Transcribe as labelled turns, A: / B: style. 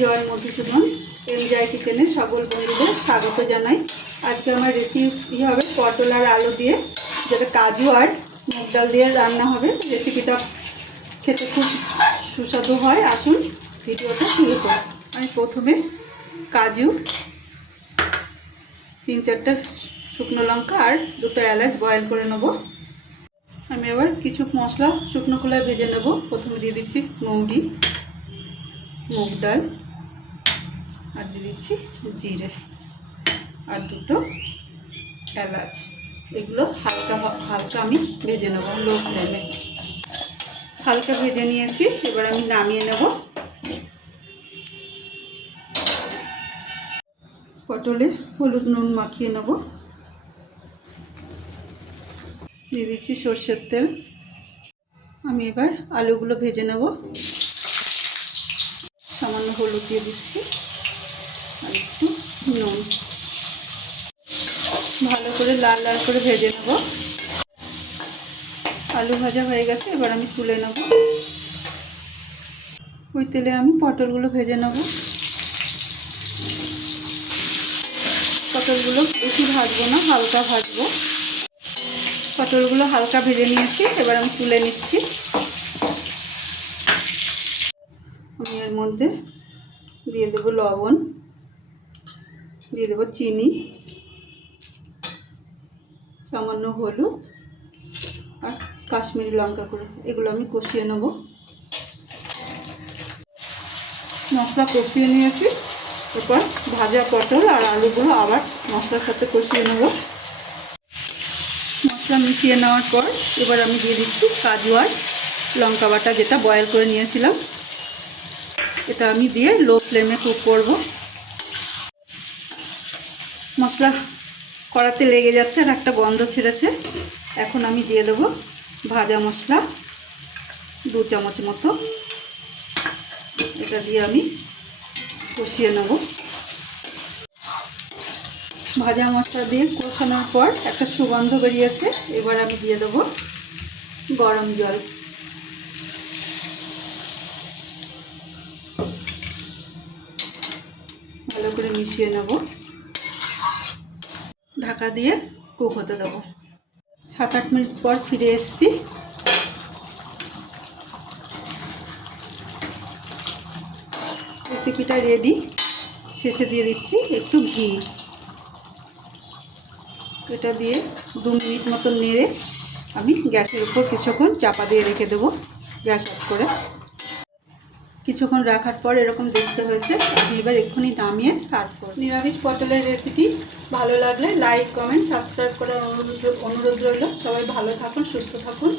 A: জয় Madhusudan enjoy কিচেনে সকল বন্ধুদের স্বাগত জানাই। আজকে আমার রেসিপি হবে পটল আর আলু দিয়ে, যেটা কাজু আর মুগ ডাল দিয়ে রান্না হবে। রেসিপিটা খেতে খুব সুস্বাদু হয়। আসুন ভিডিওটা শুরু করি আমি প্রথমে কাজু, তিন চারটে শুকনো লঙ্কা আর দুটো এলাচ বয়েল করে নেব। আমি আবার কিছু মশলা শুকনো খোলায় ভেজে নেব। প্রথমে দিয়ে দিচ্ছি মৌরি মুগ ডাল। আর দিয়ে দিচ্ছি জিরে আর দুটো এলাচ। এগুলো হালকা হালকা আমি ভেজে নেব লো ফ্লেমে। হালকা ভেজে নিয়েছি, এবার আমি নামিয়ে নেব। পটলে হলুদ নুন মাখিয়ে নেব। দিয়ে দিচ্ছি সর্ষের তেল। আমি এবার আলুগুলো ভেজে নেব। সামান্য হলুদ দিয়ে দিচ্ছি। আর একটু নুন। ভালো করে লাল লাল করে ভেজে নেব। আলু ভাজা হয়ে গেছে, এবার আমি তুলে নেব। ওই তেলে আমি পটলগুলো ভেজে নেব। পটলগুলো বেশি ভাজবো না, হালকা ভাজবো। পটলগুলো হালকা ভেজে নিয়েছি, এবার আমি তুলে নিচ্ছি। আমি এর মধ্যে দিয়ে দেবো লবণ। দিয়ে দেবো চিনি, সামান্য হলুদ আর কাশ্মীরি লঙ্কা করে এগুলো আমি কষিয়ে নেব। মশলা কষিয়ে নিয়েছি, এরপর ভাজা পটল আর আলুগুলো আবার মশলার সাথে কষিয়ে নেব। মশলা মিশিয়ে নেওয়ার পর এবার আমি দিয়ে দিচ্ছি কাজু আর লঙ্কা বাটা, যেটা বয়েল করে নিয়েছিলাম। এটা আমি দিয়ে লো ফ্লেমে কুক করব। মশলা কড়াতে লেগে যাচ্ছে আর একটা গন্ধ ছেড়েছে। এখন আমি দিয়ে দেবো ভাজা মশলা দু চামচ মতো। এটা দিয়ে আমি কষিয়ে নেব। ভাজা মশলা দিয়ে কষানোর পর একটা সুগন্ধ বেরিয়েছে, এবার আমি দিয়ে দেবো গরম জল। ভালো করে মিশিয়ে নেব। ঢাকা দিয়ে কুক হতে দেবো। সাত আট মিনিট পর ফিরে এসেছি। রেসিপিটা রেডি শেষে দিয়ে দিচ্ছি একটু ঘি। এটা দিয়ে দু মিনিট মতো নেড়ে আমি গ্যাসের উপর কিছুক্ষণ চাপা দিয়ে রেখে দেবো। গ্যাস অফ করে। কিছুক্ষণ রাখার পর এরকম দেখতে হয়েছে। আমি এবার এক্ষুনি নামিয়ে সার্ভ করব। নিরামিষ পটলের রেসিপি ভালো লাগলে লাইক কমেন্ট সাবস্ক্রাইব করার অনুরোধ অনুরোধ রইল। সবাই ভালো থাকুন, সুস্থ থাকুন।